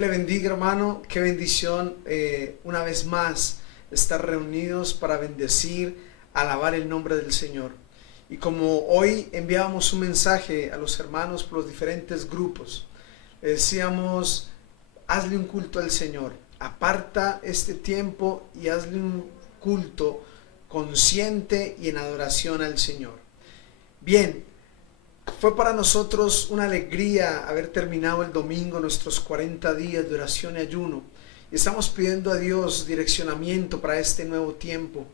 Le bendiga, hermano, qué bendición una vez más estar reunidos para bendecir, alabar el nombre del Señor. Y como hoy enviábamos un mensaje a los hermanos por los diferentes grupos, le decíamos, hazle un culto al Señor, aparta este tiempo y hazle un culto consciente y en adoración al Señor. Bien, fue para nosotros una alegría haber terminado el domingo nuestros 40 días de oración y ayuno. Y estamos pidiendo a Dios direccionamiento para este nuevo tiempo.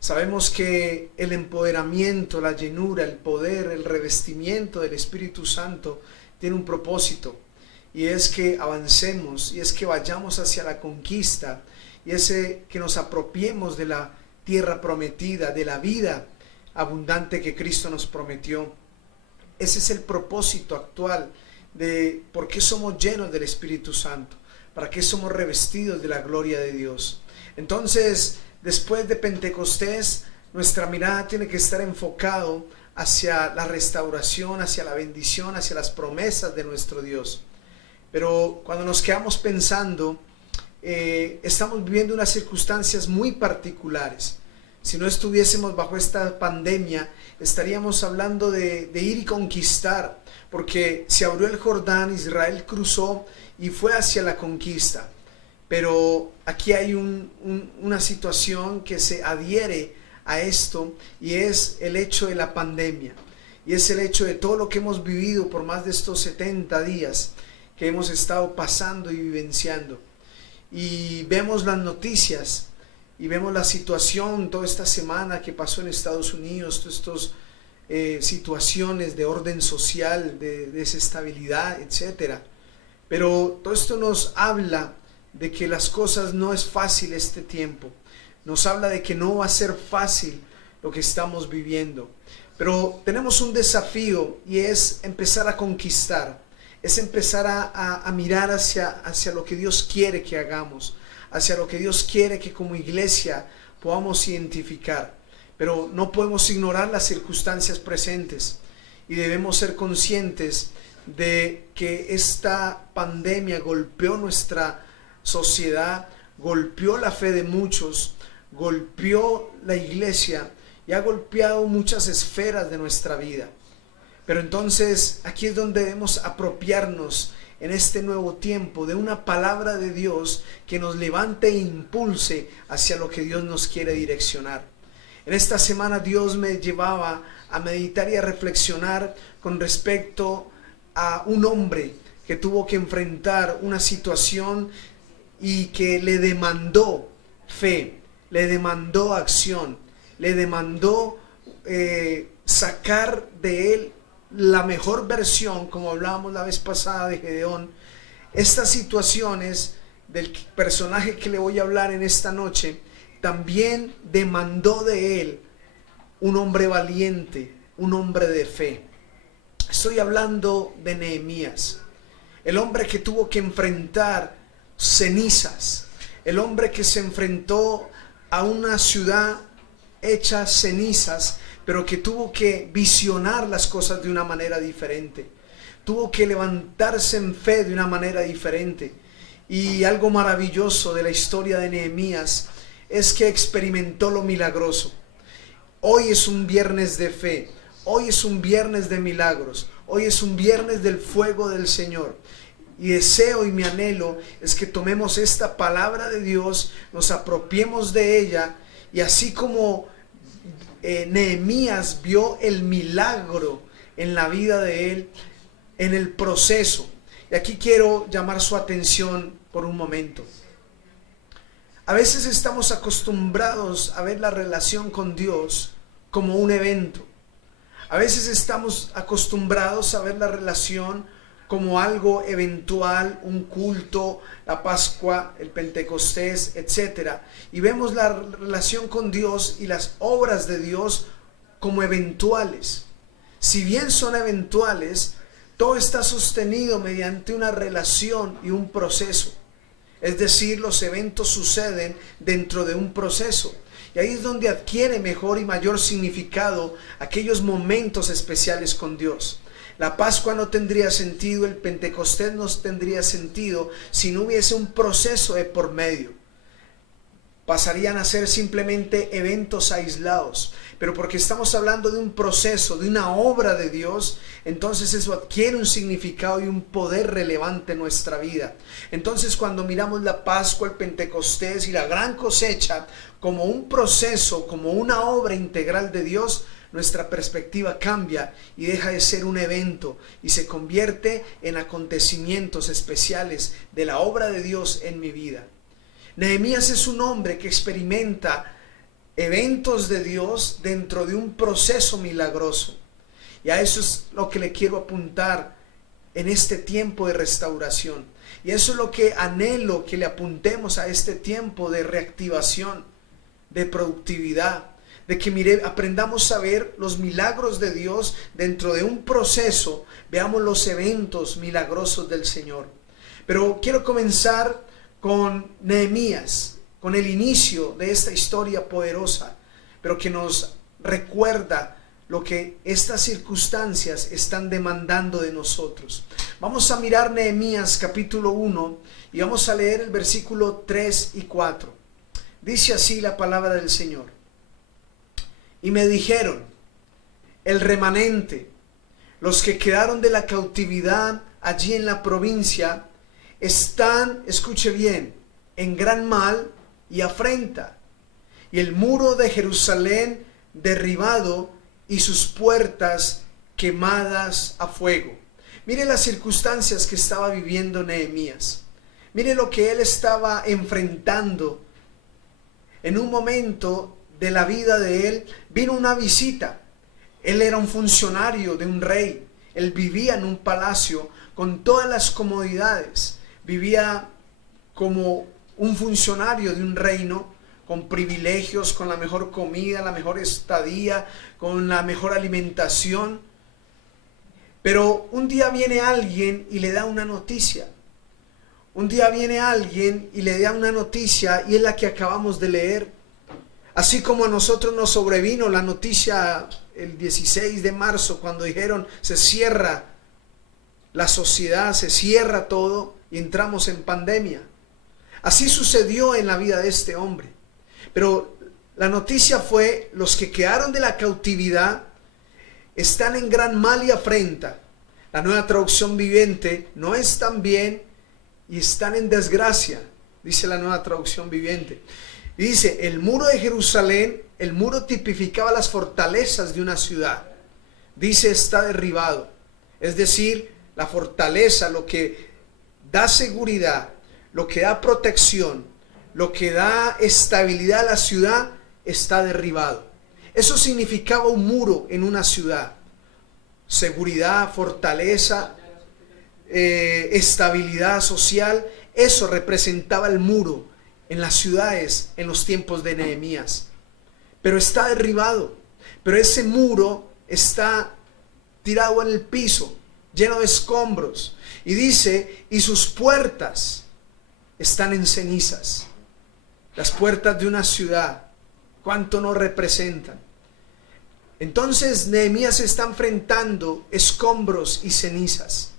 Sabemos que el empoderamiento, la llenura, el poder, el revestimiento del Espíritu Santo tiene un propósito. Y es que avancemos, y es que vayamos hacia la conquista, y es que nos apropiemos de la tierra prometida, de la vida abundante que Cristo nos prometió. Ese es el propósito actual de por qué somos llenos del Espíritu Santo, para qué somos revestidos de la gloria de Dios. Entonces, después de Pentecostés, nuestra mirada tiene que estar enfocado hacia la restauración, hacia la bendición, hacia las promesas de nuestro Dios. Pero cuando nos quedamos pensando, estamos viviendo unas circunstancias muy particulares. Si no estuviésemos bajo esta pandemia, estaríamos hablando de ir y conquistar, porque se abrió el Jordán, Israel cruzó y fue hacia la conquista. Pero aquí hay una situación que se adhiere a esto, y es el hecho de la pandemia. Y es el hecho de todo lo que hemos vivido por más de estos 70 días que hemos estado pasando y vivenciando. Y vemos las noticias. Y vemos la situación toda esta semana que pasó en Estados Unidos, todas estas situaciones de orden social, de desestabilidad, etc. Pero todo esto nos habla de que las cosas no es fácil este tiempo. Nos habla de que no va a ser fácil lo que estamos viviendo. Pero tenemos un desafío, y es empezar a conquistar. Es empezar a mirar hacia lo que Dios quiere que hagamos, hacia lo que Dios quiere que como iglesia podamos identificar. Pero no podemos ignorar las circunstancias presentes, y debemos ser conscientes de que esta pandemia golpeó nuestra sociedad, golpeó la fe de muchos, golpeó la iglesia y ha golpeado muchas esferas de nuestra vida. Pero entonces aquí es donde debemos apropiarnos en este nuevo tiempo de una palabra de Dios que nos levante e impulse hacia lo que Dios nos quiere direccionar. En esta semana Dios me llevaba a meditar y a reflexionar con respecto a un hombre que tuvo que enfrentar una situación y que le demandó fe, le demandó acción, le demandó sacar de él la mejor versión, como hablábamos la vez pasada de Gedeón. Estas situaciones del personaje que le voy a hablar en esta noche también demandó de él un hombre valiente, un hombre de fe. Estoy hablando de Nehemías, el hombre que tuvo que enfrentar cenizas, el hombre que se enfrentó a una ciudad hecha cenizas, pero que tuvo que visionar las cosas de una manera diferente. Tuvo que levantarse en fe de una manera diferente. Y algo maravilloso de la historia de Nehemías es que experimentó lo milagroso. Hoy es un viernes de fe. Hoy es un viernes de milagros. Hoy es un viernes del fuego del Señor. Y deseo y mi anhelo es que tomemos esta palabra de Dios, nos apropiemos de ella, y así como Nehemías vio el milagro en la vida de él, en el proceso. Y aquí quiero llamar su atención por un momento. A veces estamos acostumbrados a ver la relación con Dios como un evento. A veces estamos acostumbrados a ver la relación como algo eventual, un culto, la Pascua, el Pentecostés, etc. Y vemos la relación con Dios y las obras de Dios como eventuales. Si bien son eventuales, todo está sostenido mediante una relación y un proceso. Es decir, los eventos suceden dentro de un proceso. Y ahí es donde adquiere mejor y mayor significado aquellos momentos especiales con Dios. La Pascua no tendría sentido, el Pentecostés no tendría sentido si no hubiese un proceso de por medio. Pasarían a ser simplemente eventos aislados. Pero porque estamos hablando de un proceso, de una obra de Dios, entonces eso adquiere un significado y un poder relevante en nuestra vida. Entonces cuando miramos la Pascua, el Pentecostés y la gran cosecha como un proceso, como una obra integral de Dios, nuestra perspectiva cambia y deja de ser un evento y se convierte en acontecimientos especiales de la obra de Dios en mi vida. Nehemías es un hombre que experimenta eventos de Dios dentro de un proceso milagroso. Y a eso es lo que le quiero apuntar en este tiempo de restauración. Y eso es lo que anhelo que le apuntemos a este tiempo de reactivación, de productividad, de que aprendamos a ver los milagros de Dios dentro de un proceso, veamos los eventos milagrosos del Señor. Pero quiero comenzar con Nehemías, con el inicio de esta historia poderosa, pero que nos recuerda lo que estas circunstancias están demandando de nosotros. Vamos a mirar Nehemías capítulo 1 y vamos a leer el versículo 3 y 4. Dice así la palabra del Señor. Y me dijeron, el remanente, los que quedaron de la cautividad allí en la provincia, están, escuche bien, en gran mal y afrenta, y el muro de Jerusalén derribado y sus puertas quemadas a fuego. Mire las circunstancias que estaba viviendo Nehemías. Mire lo que él estaba enfrentando. En un momento de la vida de él vino una visita. Él era un funcionario de un rey. Él vivía en un palacio con todas las comodidades. Vivía como un funcionario de un reino, con privilegios, con la mejor comida, la mejor estadía, con la mejor alimentación. Pero un día viene alguien y le da una noticia. Un día viene alguien y le da una noticia y es la que acabamos de leer. Así como a nosotros nos sobrevino la noticia el 16 de marzo cuando dijeron se cierra la sociedad, se cierra todo y entramos en pandemia. Así sucedió en la vida de este hombre. Pero la noticia fue, los que quedaron de la cautividad están en gran mal y afrenta. La Nueva Traducción Viviente, no están bien y están en desgracia, dice la Nueva Traducción Viviente. Y dice, el muro de Jerusalén, el muro tipificaba las fortalezas de una ciudad. Dice, está derribado. Es decir, la fortaleza, lo que da seguridad, lo que da protección, lo que da estabilidad a la ciudad, está derribado. Eso significaba un muro en una ciudad. Seguridad, fortaleza, estabilidad social, eso representaba el muro en las ciudades en los tiempos de Nehemías. Pero está derribado. Pero ese muro está tirado en el piso, lleno de escombros. Y dice, y sus puertas están en cenizas. Las puertas de una ciudad, ¿cuánto nos representan? Entonces Nehemías está enfrentando escombros y cenizas.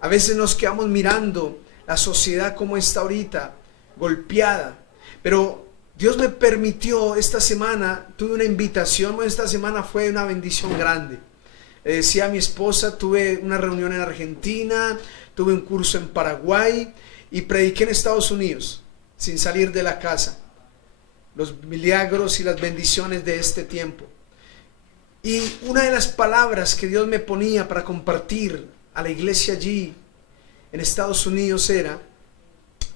A veces nos quedamos mirando la sociedad como está ahorita, golpeada. Pero Dios me permitió esta semana, tuve una invitación, esta semana fue una bendición grande. Le decía a mi esposa, tuve una reunión en Argentina, tuve un curso en Paraguay y prediqué en Estados Unidos, sin salir de la casa. Los milagros y las bendiciones de este tiempo. Y una de las palabras que Dios me ponía para compartir a la iglesia allí en Estados Unidos era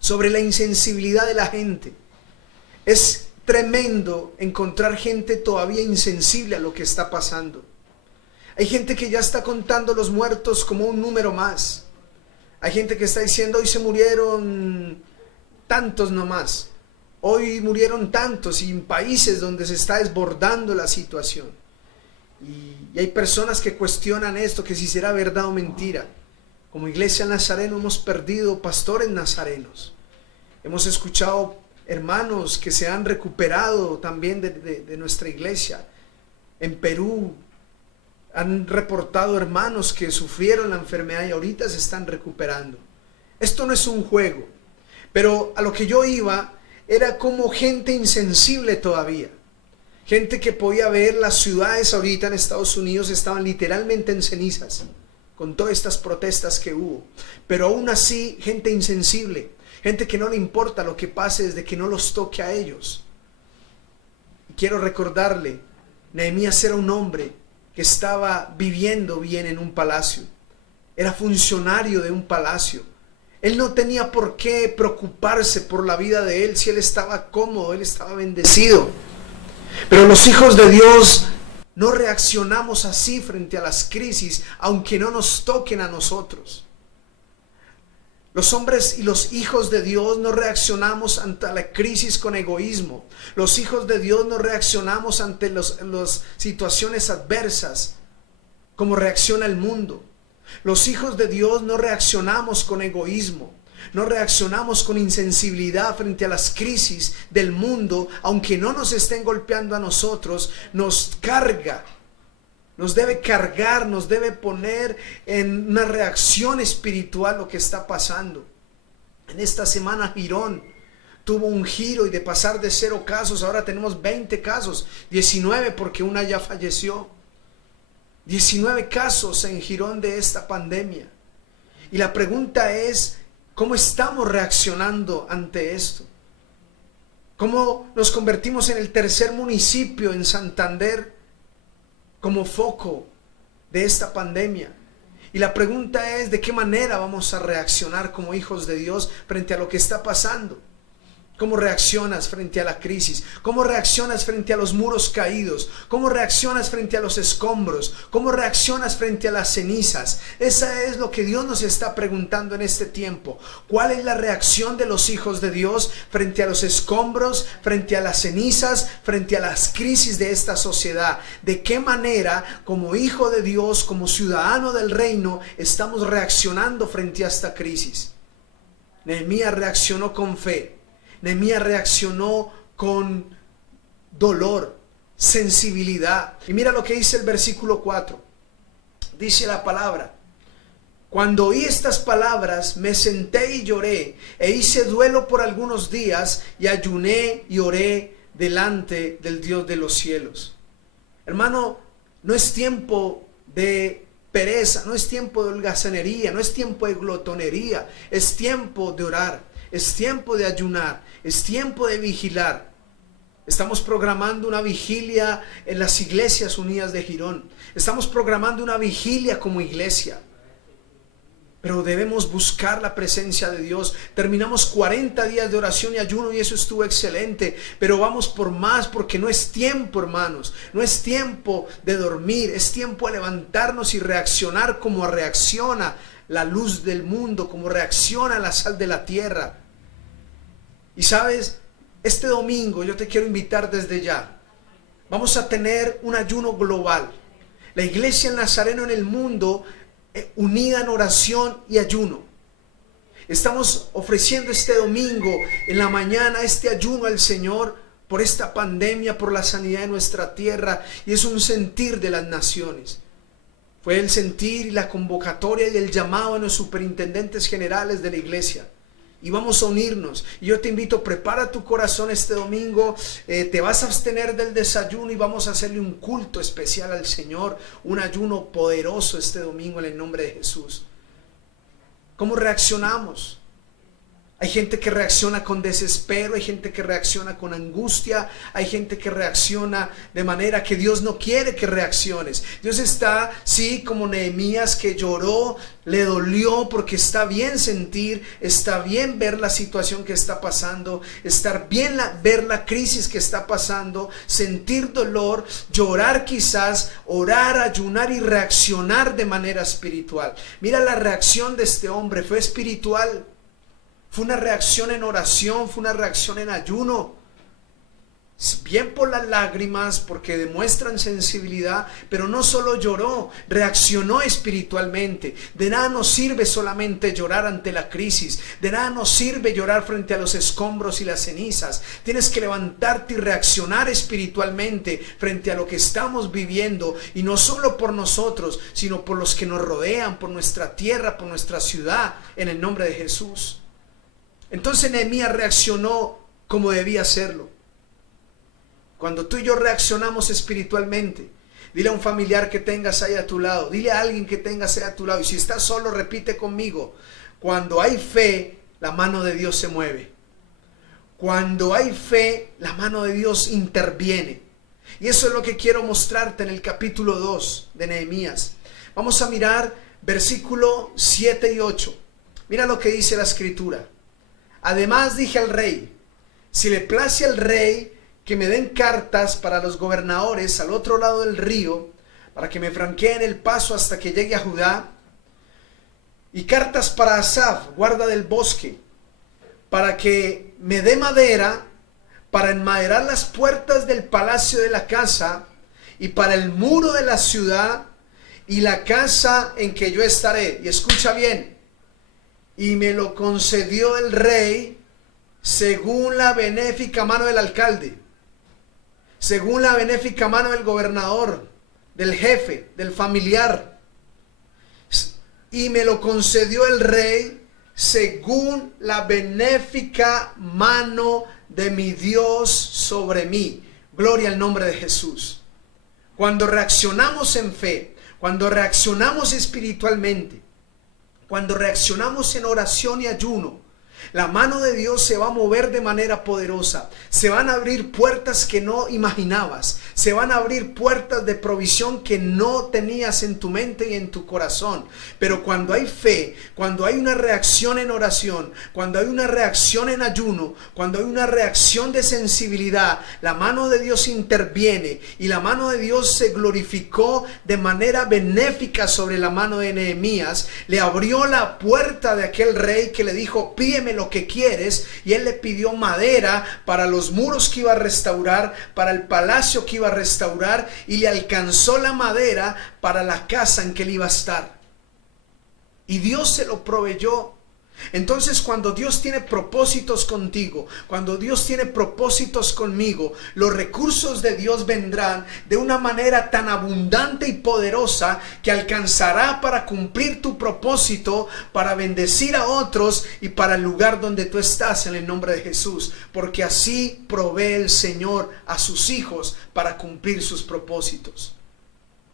sobre la insensibilidad de la gente. Es tremendo encontrar gente todavía insensible a lo que está pasando. Hay gente que ya está contando los muertos como un número más. Hay gente que está diciendo hoy se murieron tantos nomás. Hoy murieron tantos y en países donde se está desbordando la situación. Y hay personas que cuestionan esto, que si será verdad o mentira. Como Iglesia Nazareno hemos perdido pastores nazarenos. Hemos escuchado hermanos que se han recuperado también de nuestra iglesia. En Perú, Han reportado hermanos que sufrieron la enfermedad y ahorita se están recuperando. Esto no es un juego, pero a lo que yo iba era como gente insensible todavía. Gente que podía ver las ciudades ahorita en Estados Unidos estaban literalmente en cenizas con todas estas protestas que hubo. Pero aún así, gente insensible, gente que no le importa lo que pase desde que no los toque a ellos. Y quiero recordarle, Nehemías era un hombre que estaba viviendo bien en un palacio. Era funcionario de un palacio. Él no tenía por qué preocuparse por la vida de él si él estaba cómodo, él estaba bendecido. Pero los hijos de Dios no reaccionamos así frente a las crisis, aunque no nos toquen a nosotros. Los hombres y los hijos de Dios no reaccionamos ante la crisis con egoísmo. Los hijos de Dios no reaccionamos ante las situaciones adversas como reacciona el mundo. Los hijos de Dios no reaccionamos con egoísmo. No reaccionamos con insensibilidad frente a las crisis del mundo, aunque no nos estén golpeando a nosotros, nos carga, nos debe cargar, nos debe poner en una reacción espiritual lo que está pasando. En esta semana Girón tuvo un giro y de pasar de 0 casos, ahora tenemos 20 casos, 19 porque una ya falleció. 19 casos en Girón de esta pandemia. Y la pregunta es, ¿cómo estamos reaccionando ante esto? ¿Cómo nos convertimos en el tercer municipio en Santander como foco de esta pandemia? Y la pregunta es, ¿de qué manera vamos a reaccionar como hijos de Dios frente a lo que está pasando? ¿Cómo reaccionas frente a la crisis? ¿Cómo reaccionas frente a los muros caídos? ¿Cómo reaccionas frente a los escombros? ¿Cómo reaccionas frente a las cenizas? Esa es lo que Dios nos está preguntando en este tiempo. ¿Cuál es la reacción de los hijos de Dios frente a los escombros, frente a las cenizas, frente a las crisis de esta sociedad? ¿De qué manera, como hijo de Dios, como ciudadano del reino, estamos reaccionando frente a esta crisis? Nehemías reaccionó con fe. Nehemías reaccionó con dolor, sensibilidad. Y mira lo que dice el versículo 4. Dice la palabra: cuando oí estas palabras, me senté y lloré, e hice duelo por algunos días, y ayuné y oré delante del Dios de los cielos. Hermano, no es tiempo de pereza, no es tiempo de holgazanería, no es tiempo de glotonería, es tiempo de orar. Es tiempo de ayunar, es tiempo de vigilar. Estamos programando una vigilia en las Iglesias Unidas de Girón. Estamos programando una vigilia como iglesia. Pero debemos buscar la presencia de Dios. Terminamos 40 días de oración y ayuno y eso estuvo excelente. Pero vamos por más porque no es tiempo, hermanos. No es tiempo de dormir. Es tiempo de levantarnos y reaccionar como reacciona la luz del mundo, como reacciona la sal de la tierra. Y sabes, este domingo yo te quiero invitar desde ya. Vamos a tener un ayuno global. La iglesia El Nazareno en el mundo unida en oración y ayuno. Estamos ofreciendo este domingo en la mañana este ayuno al Señor por esta pandemia, por la sanidad de nuestra tierra. Y es un sentir de las naciones. Fue el sentir y la convocatoria y el llamado de los superintendentes generales de la iglesia. Y vamos a unirnos. Y yo te invito, prepara tu corazón este domingo. Te vas a abstener del desayuno y vamos a hacerle un culto especial al Señor. Un ayuno poderoso este domingo en el nombre de Jesús. ¿Cómo reaccionamos? Hay gente que reacciona con desespero, hay gente que reacciona con angustia, hay gente que reacciona de manera que Dios no quiere que reacciones. Dios está, sí, como Nehemías que lloró, le dolió porque está bien sentir, está bien ver la situación que está pasando, estar bien ver la crisis que está pasando, sentir dolor, llorar quizás, orar, ayunar y reaccionar de manera espiritual. Mira la reacción de este hombre, fue espiritual. Fue una reacción en oración, fue una reacción en ayuno. bien por las lágrimas, porque demuestran sensibilidad, pero no solo lloró, reaccionó espiritualmente. De nada nos sirve solamente llorar ante la crisis, de nada nos sirve llorar frente a los escombros y las cenizas. Tienes que levantarte y reaccionar espiritualmente frente a lo que estamos viviendo, y no solo por nosotros, sino por los que nos rodean, por nuestra tierra, por nuestra ciudad, en el nombre de Jesús. Entonces Nehemías reaccionó como debía hacerlo. Cuando tú y yo reaccionamos espiritualmente, dile a un familiar que tengas ahí a tu lado, dile a alguien que tengas ahí a tu lado, y si estás solo, repite conmigo: cuando hay fe, la mano de Dios se mueve. Cuando hay fe, la mano de Dios interviene. Y eso es lo que quiero mostrarte en el capítulo 2 de Nehemías. Vamos a mirar versículo 7 y 8. Mira lo que dice la escritura. Además dije al rey: si le place al rey que me den cartas para los gobernadores al otro lado del río, para que me franqueen el paso hasta que llegue a Judá, y cartas para Asaf, guarda del bosque, para que me dé madera para enmaderar las puertas del palacio de la casa, y para el muro de la ciudad, y la casa en que yo estaré. Y escucha bien: y me lo concedió el rey según la benéfica mano del alcalde, según la benéfica mano del gobernador, del jefe, del familiar. Y me lo concedió el rey según la benéfica mano de mi Dios sobre mí. Gloria al nombre de Jesús. Cuando reaccionamos en fe, cuando reaccionamos espiritualmente, cuando reaccionamos en oración y ayuno, la mano de Dios se va a mover de manera poderosa. Se van a abrir puertas que no imaginabas. Se van a abrir puertas de provisión que no tenías en tu mente y en tu corazón. Pero cuando hay fe, cuando hay una reacción en oración, cuando hay una reacción en ayuno, cuando hay una reacción de sensibilidad, la mano de Dios interviene, y la mano de Dios se glorificó de manera benéfica sobre la mano de Nehemías. Le abrió la puerta de aquel rey que le dijo: pídeme lo que quieres, y él le pidió madera para los muros que iba a restaurar, para el palacio que iba a restaurar, y le alcanzó la madera para la casa en que él iba a estar, y Dios se lo proveyó. Entonces, cuando Dios tiene propósitos contigo, cuando Dios tiene propósitos conmigo, los recursos de Dios vendrán de una manera tan abundante y poderosa que alcanzará para cumplir tu propósito, para bendecir a otros y para el lugar donde tú estás, en el nombre de Jesús. Porque así provee el Señor a sus hijos para cumplir sus propósitos.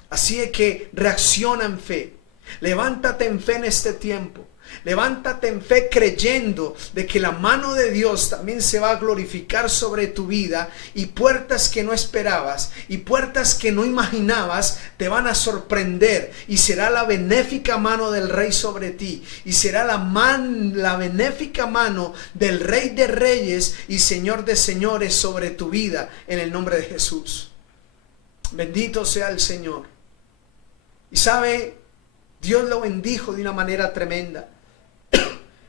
Así es que reacciona en fe. Levántate en fe en este tiempo. Levántate en fe creyendo de que la mano de Dios también se va a glorificar sobre tu vida, y puertas que no esperabas y puertas que no imaginabas te van a sorprender, y será la benéfica mano del Rey sobre ti, y será la benéfica mano del Rey de Reyes y Señor de Señores sobre tu vida, en el nombre de Jesús. Bendito sea el Señor. Y sabe, Dios lo bendijo de una manera tremenda.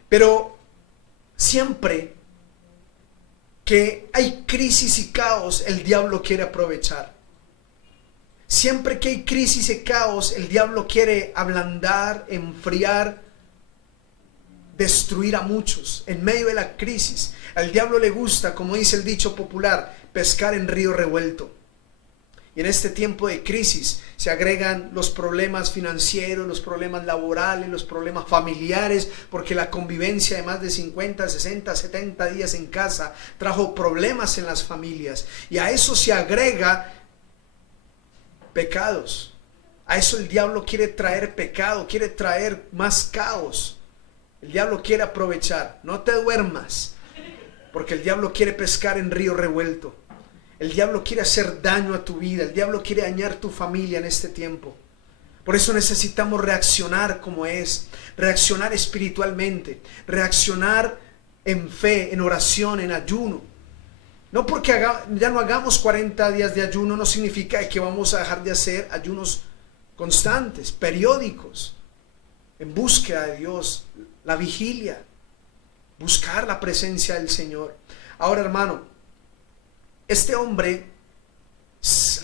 Pero siempre que hay crisis y caos, el diablo quiere aprovechar. Siempre que hay crisis y caos, el diablo quiere ablandar, enfriar, destruir a muchos. En medio de la crisis, al diablo le gusta, como dice el dicho popular, pescar en río revuelto. Y en este tiempo de crisis se agregan los problemas financieros, los problemas laborales, los problemas familiares, porque la convivencia de más de 50, 60, 70 días en casa trajo problemas en las familias. Y a eso se agrega pecados. A eso el diablo quiere traer pecado, quiere traer más caos. El diablo quiere aprovechar. No te duermas, porque el diablo quiere pescar en río revuelto. El diablo quiere hacer daño a tu vida. El diablo quiere dañar tu familia en este tiempo. Por eso necesitamos reaccionar como es. Reaccionar espiritualmente. Reaccionar en fe, en oración, en ayuno. No porque ya no hagamos 40 días de ayuno, no significa que vamos a dejar de hacer ayunos constantes, periódicos, en búsqueda de Dios, la vigilia, buscar la presencia del Señor. Ahora, hermano, Este hombre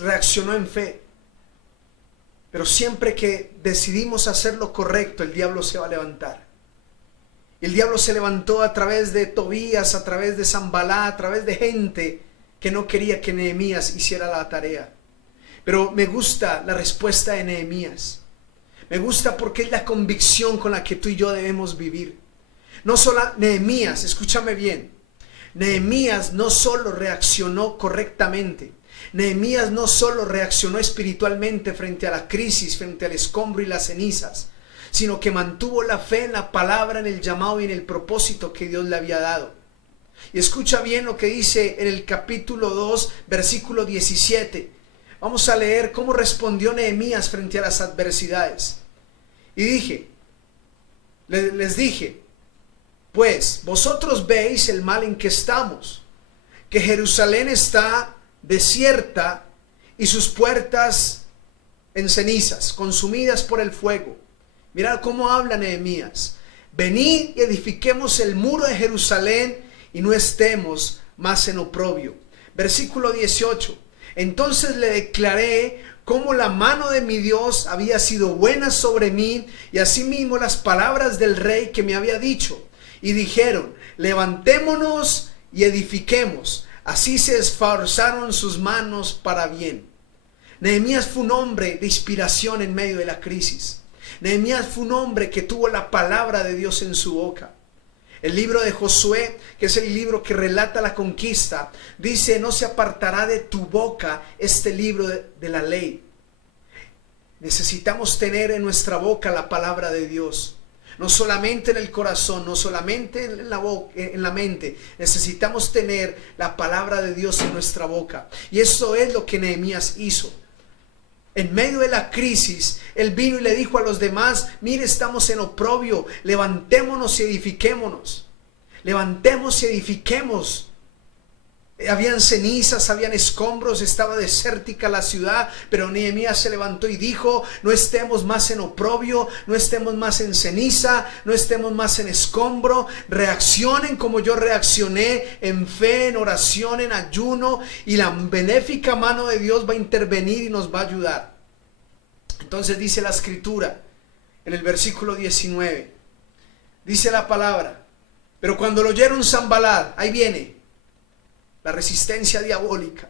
reaccionó en fe. Pero siempre que decidimos hacer lo correcto, el diablo se va a levantar. El diablo se levantó a través de Tobías, a través de Sanbalá, a través de gente que no quería que Nehemías hiciera la tarea. Pero me gusta la respuesta de Nehemías. Me gusta porque es la convicción con la que tú y yo debemos vivir. No solo Nehemías, escúchame bien. Nehemías no solo reaccionó correctamente. Nehemías no solo reaccionó espiritualmente frente a la crisis, frente al escombro y las cenizas, sino que mantuvo la fe en la palabra, en el llamado y en el propósito que Dios le había dado. Y escucha bien lo que dice en el capítulo 2, versículo 17. Vamos a leer cómo respondió Nehemías frente a las adversidades. Y les dije, pues vosotros veis el mal en que estamos, que Jerusalén está desierta y sus puertas en cenizas, consumidas por el fuego. Mirad cómo habla Nehemías. Venid y edifiquemos el muro de Jerusalén y no estemos más en oprobio. Versículo 18. Entonces le declaré cómo la mano de mi Dios había sido buena sobre mí y asimismo las palabras del rey que me había dicho. Y dijeron, levantémonos y edifiquemos. Así se esforzaron sus manos para bien. Nehemías fue un hombre de inspiración en medio de la crisis. Nehemías fue un hombre que tuvo la palabra de Dios en su boca. El libro de Josué, que es el libro que relata la conquista, dice, no se apartará de tu boca este libro de la ley. Necesitamos tener en nuestra boca la palabra de Dios. No solamente en el corazón, no solamente en la boca, en la mente. Necesitamos tener la palabra de Dios en nuestra boca. Y eso es lo que Nehemías hizo. En medio de la crisis, él vino y le dijo a los demás, mire, estamos en oprobio, levantémonos y edifiquémonos. Levantemos y edifiquemos. Habían cenizas, habían escombros, estaba desértica la ciudad, pero Nehemías se levantó y dijo, no estemos más en oprobio, no estemos más en ceniza, no estemos más en escombro, reaccionen como yo reaccioné, en fe, en oración, en ayuno, y la benéfica mano de Dios va a intervenir y nos va a ayudar. Entonces dice la escritura, en el versículo 19, dice la palabra, pero cuando lo oyeron Sanballat, ahí viene, la resistencia diabólica.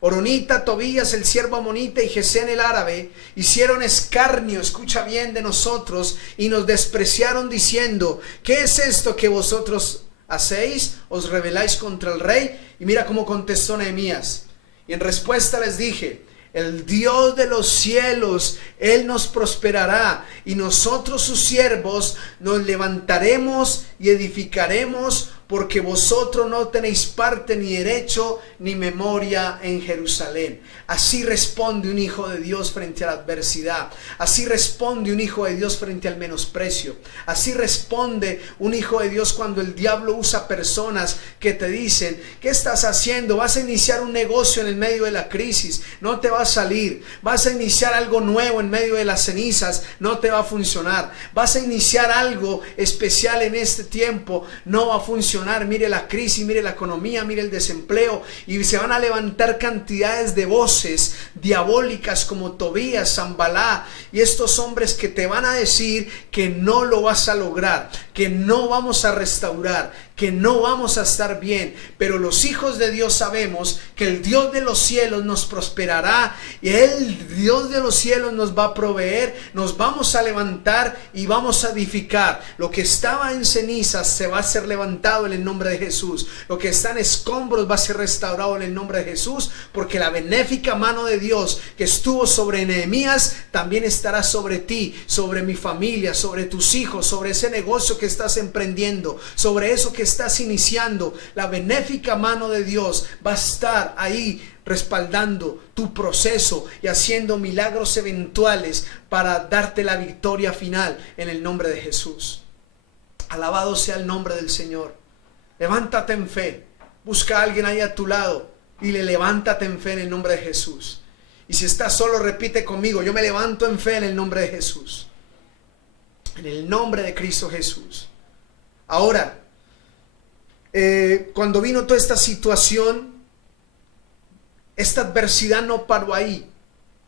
Oronita, Tobías, el siervo amonita y Gesén el árabe hicieron escarnio, escucha bien, de nosotros y nos despreciaron diciendo, ¿qué es esto que vosotros hacéis? ¿Os rebeláis contra el rey? Y mira cómo contestó Nehemías. Y en respuesta les dije, el Dios de los cielos, Él nos prosperará y nosotros sus siervos nos levantaremos y edificaremos, porque vosotros no tenéis parte ni derecho ni memoria en Jerusalén. Así responde un hijo de Dios frente a la adversidad. Así responde un hijo de Dios frente al menosprecio. Así responde un hijo de Dios cuando el diablo usa personas que te dicen, ¿qué estás haciendo? Vas a iniciar un negocio en el medio de la crisis, no te va a salir. Vas a iniciar algo nuevo en medio de las cenizas, no te va a funcionar. Vas a iniciar algo especial en este tiempo, no va a funcionar. Mire la crisis, mire la economía, mire el desempleo, y se van a levantar cantidades de voces diabólicas como Tobías, Sanballat y estos hombres que te van a decir que no lo vas a lograr, que no vamos a restaurar, que no vamos a estar bien. Pero los hijos de Dios sabemos que el Dios de los cielos nos prosperará y el Dios de los cielos nos va a proveer. Nos vamos a levantar y vamos a edificar. Lo que estaba en cenizas se va a ser levantado en el nombre de Jesús. Lo que está en escombros va a ser restaurado en el nombre de Jesús, porque la benéfica mano de Dios que estuvo sobre Nehemías también estará sobre ti, sobre mi familia, sobre tus hijos, sobre ese negocio que estás emprendiendo, sobre eso que estás iniciando. La benéfica mano de Dios va a estar ahí respaldando tu proceso y haciendo milagros eventuales para darte la victoria final en el nombre de Jesús. Alabado sea el nombre del Señor. Levántate en fe. Busca a alguien ahí a tu lado y le levántate en fe en el nombre de Jesús. Y si estás solo, repite conmigo, yo me levanto en fe en el nombre de Jesús. En el nombre de Cristo Jesús. Ahora, cuando vino toda esta situación, Esta adversidad no paró ahí,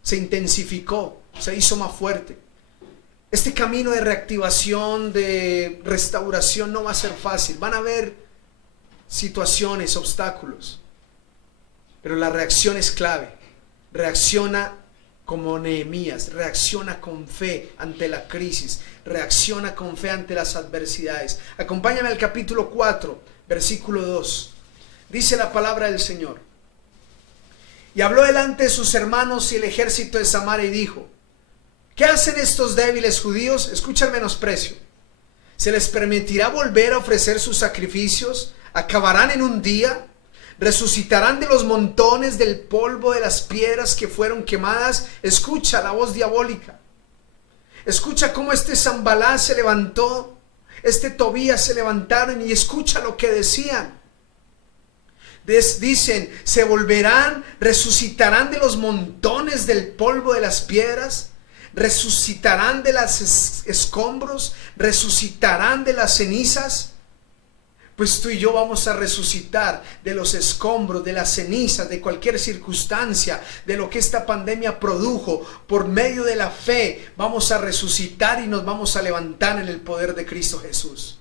se intensificó, se hizo más fuerte. Este camino de reactivación, de restauración no va a ser fácil. Van a haber situaciones, obstáculos, pero la reacción es clave. Reacciona como Nehemías, reacciona con fe ante la crisis, reacciona con fe ante las adversidades. Acompáñame al capítulo 4, versículo 2. Dice la palabra del Señor: y habló delante de sus hermanos y el ejército de Samaria y dijo: ¿qué hacen estos débiles judíos? Escucha el menosprecio. ¿Se les permitirá volver a ofrecer sus sacrificios? ¿Acabarán en un día? ¿Resucitarán de los montones del polvo de las piedras que fueron quemadas? Escucha la voz diabólica. Escucha cómo este Sanballat se levantó, este Tobías se levantaron, y escucha lo que decían. Dicen: ¿se volverán, resucitarán de los montones del polvo de las piedras? ¿Resucitarán de los escombros? ¿Resucitarán de las cenizas? Pues tú y yo vamos a resucitar de los escombros, de las cenizas, de cualquier circunstancia, de lo que esta pandemia produjo. Por medio de la fe vamos a resucitar y nos vamos a levantar en el poder de Cristo Jesús.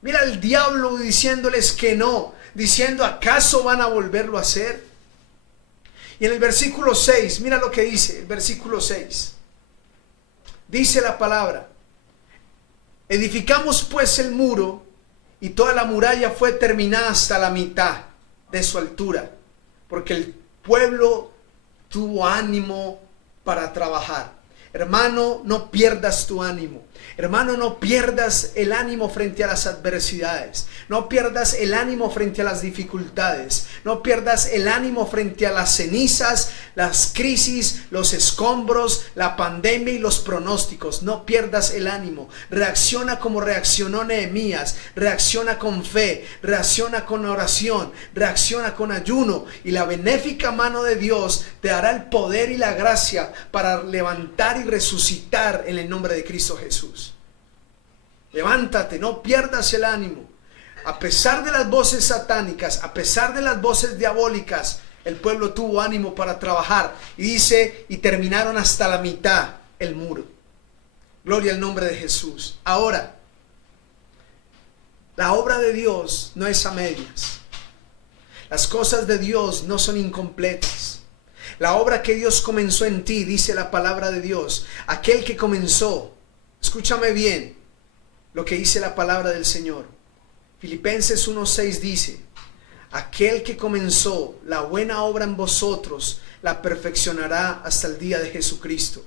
Mira el diablo diciéndoles que no, diciendo: ¿acaso van a volverlo a hacer? Y en el versículo 6, mira lo que dice el versículo 6. Dice la palabra: edificamos pues el muro, y toda la muralla fue terminada hasta la mitad de su altura, porque el pueblo tuvo ánimo para trabajar. Hermano, no pierdas tu ánimo. Hermano, no pierdas el ánimo frente a las adversidades. No pierdas el ánimo frente a las dificultades. No pierdas el ánimo frente a las cenizas, las crisis, los escombros, la pandemia y los pronósticos. No pierdas el ánimo. Reacciona como reaccionó Nehemías. Reacciona con fe. Reacciona con oración. Reacciona con ayuno. Y la benéfica mano de Dios te dará el poder y la gracia para levantar y resucitar en el nombre de Cristo Jesús. Levántate, no pierdas el ánimo. A pesar de las voces satánicas, a pesar de las voces diabólicas, el pueblo tuvo ánimo para trabajar. Y dice: y terminaron hasta la mitad el muro. Gloria al nombre de Jesús. Ahora, la obra de Dios no es a medias. Las cosas de Dios no son incompletas. La obra que Dios comenzó en ti, dice la palabra de Dios, aquel que comenzó, escúchame bien lo que dice la palabra del Señor. Filipenses 1:6 dice: aquel que comenzó la buena obra en vosotros, la perfeccionará hasta el día de Jesucristo.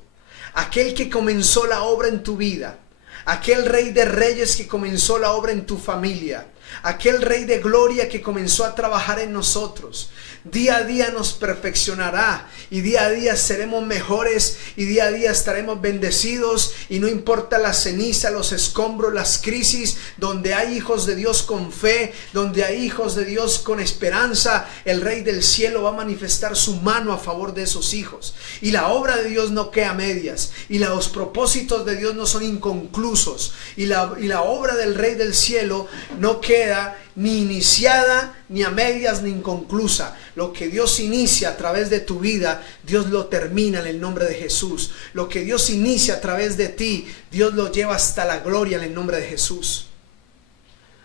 Aquel que comenzó la obra en tu vida, aquel Rey de Reyes que comenzó la obra en tu familia, aquel Rey de Gloria que comenzó a trabajar en nosotros, día a día nos perfeccionará, y día a día seremos mejores, y día a día estaremos bendecidos. Y no importa la ceniza, los escombros, las crisis, donde hay hijos de Dios con fe, donde hay hijos de Dios con esperanza, el Rey del cielo va a manifestar su mano a favor de esos hijos. Y la obra de Dios no queda a medias, y los propósitos de Dios no son inconclusos, y la obra del Rey del cielo no queda ni iniciada, ni a medias, ni inconclusa. Lo que Dios inicia a través de tu vida, Dios lo termina en el nombre de Jesús. Lo que Dios inicia a través de ti, Dios lo lleva hasta la gloria en el nombre de Jesús.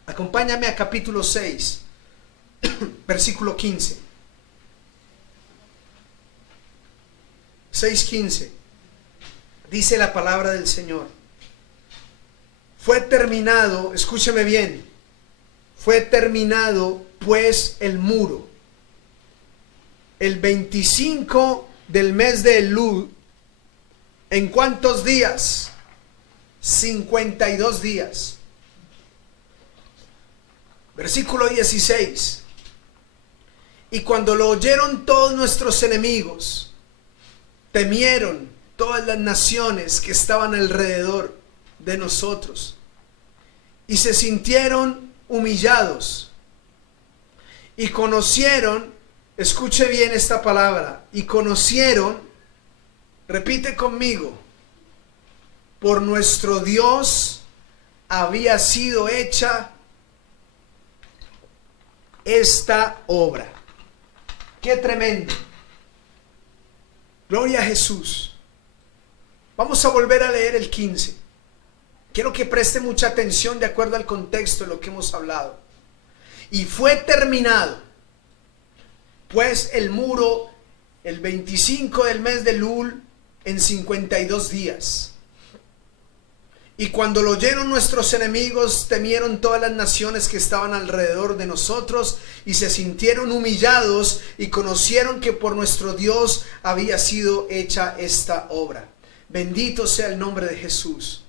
Acompáñame a capítulo 6, versículo 15. 6:15. Dice la palabra del Señor: fue terminado, escúcheme bien, fue terminado pues el muro el 25 del mes de Elul. ¿En cuántos días? 52 días. Versículo 16. Y cuando lo oyeron todos nuestros enemigos, temieron todas las naciones que estaban alrededor de nosotros, y se sintieron humillados, y conocieron, escuche bien esta palabra, y conocieron, repite conmigo, por nuestro Dios había sido hecha esta obra. Qué tremendo. Gloria a Jesús. Vamos a volver a leer el 15. Quiero que preste mucha atención de acuerdo al contexto de lo que hemos hablado. Y fue terminado, pues, el muro el 25 del mes de Elul en 52 días. Y cuando lo oyeron nuestros enemigos, temieron todas las naciones que estaban alrededor de nosotros y se sintieron humillados y conocieron que por nuestro Dios había sido hecha esta obra. Bendito sea el nombre de Jesús.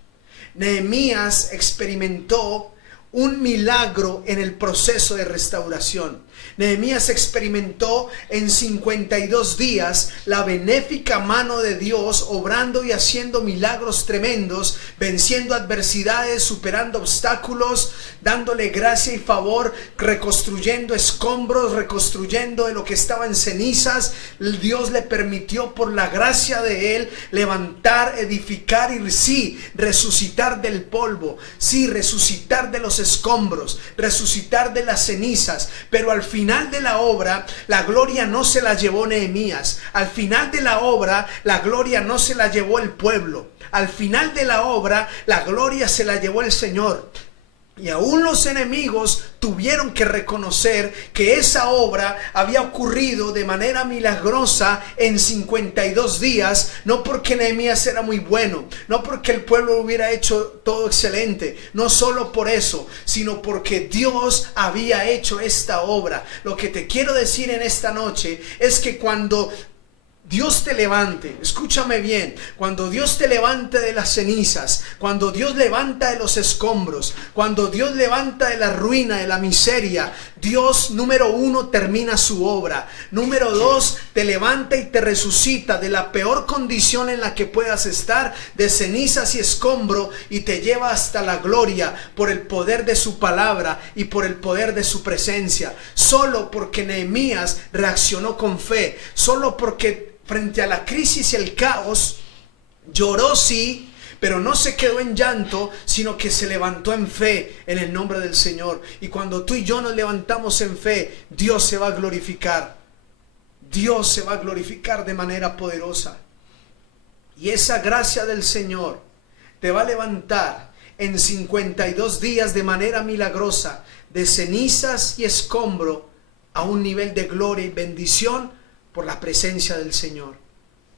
Nehemías experimentó un milagro en el proceso de restauración. Nehemías experimentó en 52 días la benéfica mano de Dios obrando y haciendo milagros tremendos, venciendo adversidades, superando obstáculos, dándole gracia y favor, reconstruyendo escombros, reconstruyendo de lo que estaba en cenizas. Dios le permitió por la gracia de él levantar, edificar y sí, resucitar del polvo, sí, resucitar de los escombros, resucitar de las cenizas. Pero al final de la obra, la gloria no se la llevó Nehemías. Al final de la obra, la gloria no se la llevó el pueblo. Al final de la obra, la gloria se la llevó el Señor. Y aún los enemigos tuvieron que reconocer que esa obra había ocurrido de manera milagrosa en 52 días, no porque Nehemías era muy bueno, no porque el pueblo hubiera hecho todo excelente, no solo por eso, sino porque Dios había hecho esta obra. Lo que te quiero decir en esta noche es que cuando Dios te levante, escúchame bien, cuando Dios te levante de las cenizas, cuando Dios levanta de los escombros, cuando Dios levanta de la ruina, de la miseria, Dios, número uno, termina su obra. Número dos, te levanta y te resucita de la peor condición en la que puedas estar, de cenizas y escombro, y te lleva hasta la gloria por el poder de su palabra y por el poder de su presencia. Solo porque Nehemías reaccionó con fe, solo porque frente a la crisis y el caos, lloró sí, pero no se quedó en llanto, sino que se levantó en fe en el nombre del Señor. Y cuando tú y yo nos levantamos en fe, Dios se va a glorificar. Dios se va a glorificar de manera poderosa. Y esa gracia del Señor te va a levantar en 52 días de manera milagrosa, de cenizas y escombro, a un nivel de gloria y bendición, por la presencia del Señor.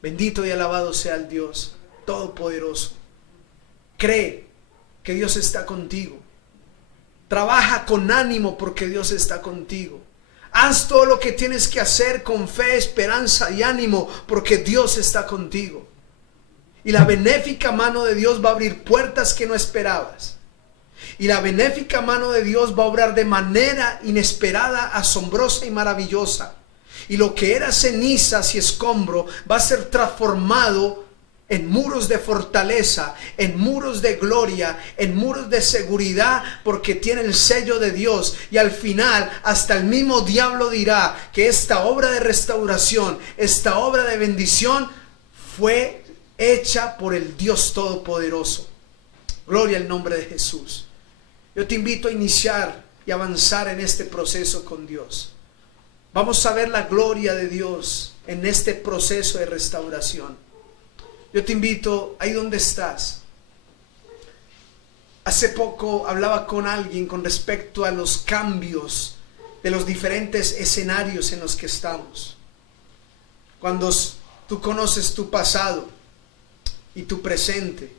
Bendito y alabado sea el Dios Todopoderoso. Cree que Dios está contigo. Trabaja con ánimo porque Dios está contigo. Haz todo lo que tienes que hacer con fe, esperanza y ánimo porque Dios está contigo. Y la benéfica mano de Dios va a abrir puertas que no esperabas. Y la benéfica mano de Dios va a obrar de manera inesperada, asombrosa y maravillosa. Y lo que era cenizas y escombro va a ser transformado en muros de fortaleza, en muros de gloria, en muros de seguridad, porque tiene el sello de Dios. Y al final hasta el mismo diablo dirá que esta obra de restauración, esta obra de bendición fue hecha por el Dios Todopoderoso. Gloria al nombre de Jesús. Yo te invito a iniciar y avanzar en este proceso con Dios. Vamos a ver la gloria de Dios en este proceso de restauración. Yo te invito, ahí donde estás. Hace poco hablaba con alguien con respecto a los cambios de los diferentes escenarios en los que estamos. Cuando tú conoces tu pasado y tu presente,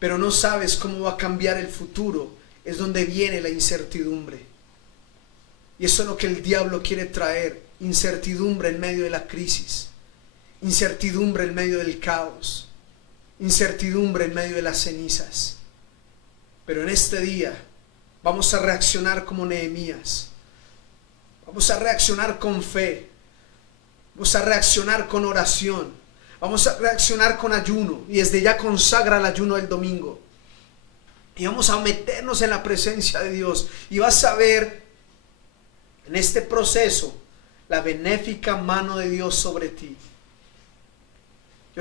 pero no sabes cómo va a cambiar el futuro, es donde viene la incertidumbre. Y eso es lo que el diablo quiere traer, incertidumbre en medio de la crisis, incertidumbre en medio del caos, incertidumbre en medio de las cenizas. Pero en este día vamos a reaccionar como Nehemías, vamos a reaccionar con fe, vamos a reaccionar con oración, vamos a reaccionar con ayuno, y desde ya consagra el ayuno del domingo. Y vamos a meternos en la presencia de Dios, y vas a ver en este proceso la benéfica mano de Dios sobre ti.